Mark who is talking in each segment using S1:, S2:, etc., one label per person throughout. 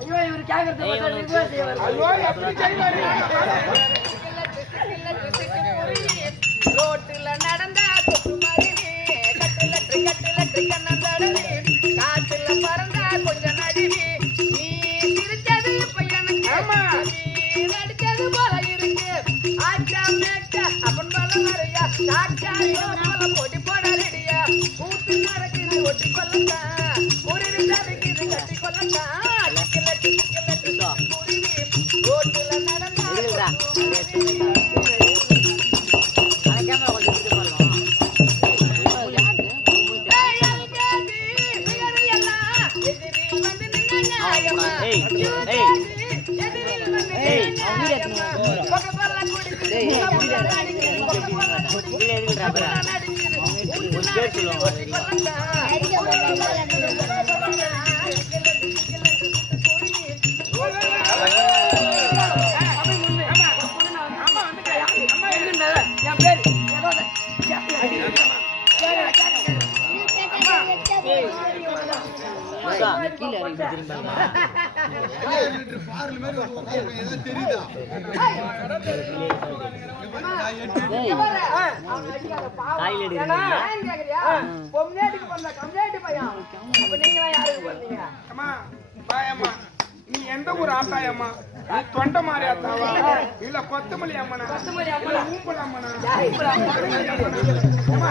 S1: ஐயோ இவர் கேக்குறது
S2: ஐயோ எப்படி செய்வாரு
S3: சொல்லுவாங்க நீ
S2: எந்த ஊர் ஆத்தாயம்மா? நீ தொண்ட மாறி ஆத்தாவா? இல்ல கொத்தமல்லி அம்மனா?
S1: கொத்தமல்லி அம்மனா?
S2: ஊம்பல் அம்மனா?
S1: அம்மா.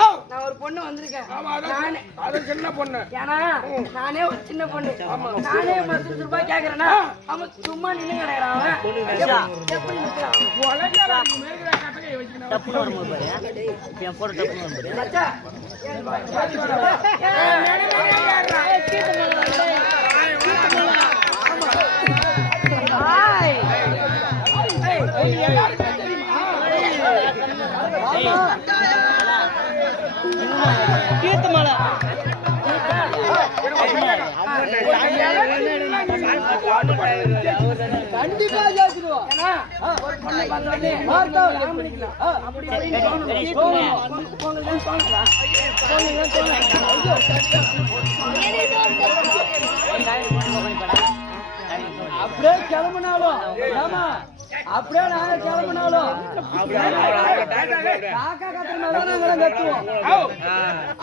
S1: பொண்ணு வந்திருக்கேன் நானே
S2: அது சின்ன பொண்ணு
S1: ஏன்னா நானே ஒரு சின்ன பொண்ணு நானே பத்து ரூபாய் கேட்கறேன்னா அவன் சும்மா நின்று கிடைக்கிறான் அவன் எப்படி நிற்கிறான்
S3: எல்லாருக்கும் கீர்த்தமலை.
S1: கண்டிப்பா ஜெயிச்சிடுவோம் அப்படியே கிளம்புனாலும் அப்படியே நாங்க கிளம்பினாலும். காக்கா கத்துறதுனால கத்துவோம்.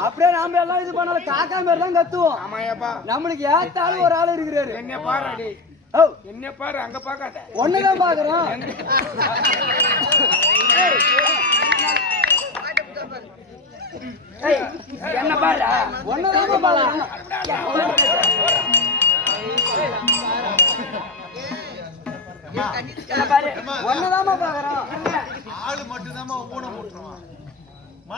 S1: அப்படியே நாம எல்லாம் இது பண்ணாலும் காக்கா மாதிரி தான் கத்துவோம். நம்மளுக்கு ஏத்தாலும் ஒரு ஆள் இருக்கிறாரு.
S2: என்ன பாரு என்ன பாரு அங்க பாக்காத.
S1: ஒண்ணுதான் பாக்குறோம்.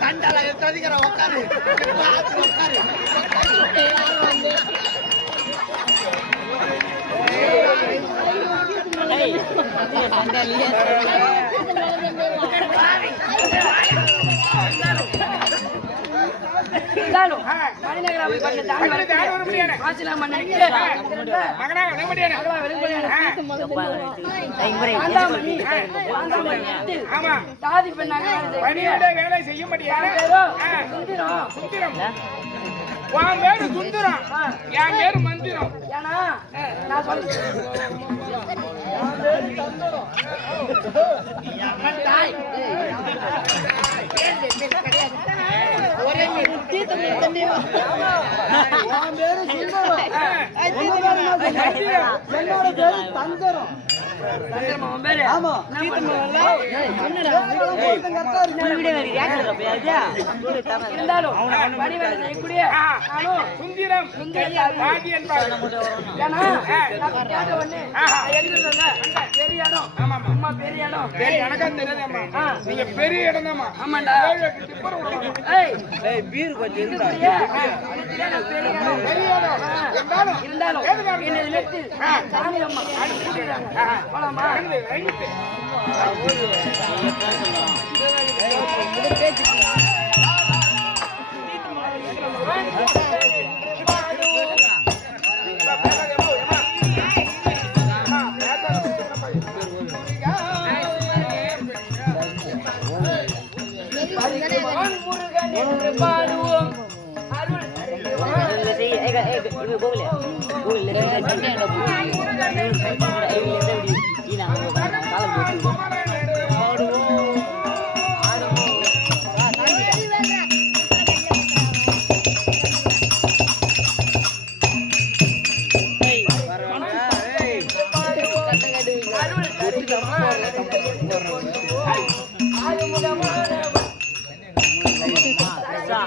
S2: தண்டால ததிக்கிற உட்காரு
S1: உட்காரு தண்டாலியா மன்னனுக்கு
S2: மகனா விடமாட்டியானே
S1: மகளா வெளிப்படையான ஆண்டாமணி ஆண்டாமணி இடத்தில்
S2: ஆமா.
S1: தாதி
S2: பணியிட வேலை செய்ய
S1: பேரோ சுந்தரம்.
S2: சுந்தரம். உன் பேரு சுந்தரம். என் பேரு மந்திரம்.
S1: ஏன்னா நான் சொல்றேன்.
S2: என்னோட பேரு
S1: தந்திரம். ஆமா
S2: சுந்தரம். பாதி என்பார்
S1: ஏன்னா கேட்ட உடனே எங்க சொன்னேன் பெரிய இடம். அம்மா பெரிய இடம்.
S2: சரி எனக்கா தெரியாதம்மா.
S1: ஆ.
S2: நீங்க பெரிய இடம் தான்மா
S1: ஆமாண்டா. ஏய் இருக்கக்கூடிய இதுக்குரிய பெரிய இடம்.
S2: பெரிய இடம். இருந்தாலும்
S1: என்னை நினைத்து சாமி அம்மா கூட்டிடுறாங்க. போலாமா
S2: ரைட்டு, ரைட்டு.
S1: பரிசுவான் முருகன்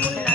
S1: முன்னா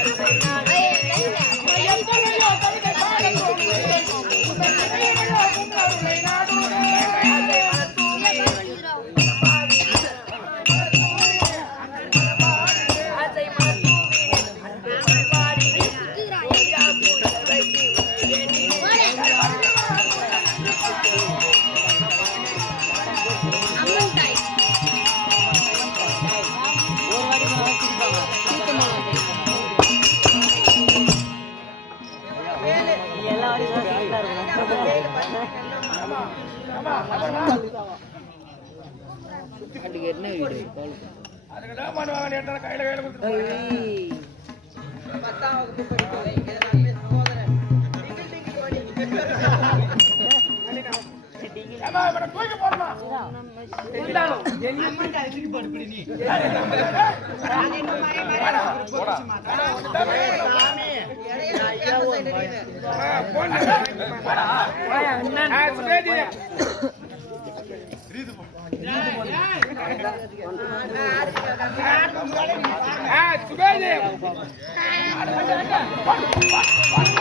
S2: அதுக்கு தான் பண்ணுவாங்க நேற்று கையில கையில கொடுத்து ஏம்மா, இவனை தூக்கி போடுமா
S1: இருந்தாலும்
S2: ஆ, போன்னு. ஆ, சுரேஜி. ஆ, சுரேஜி.
S3: அட, அட, அட.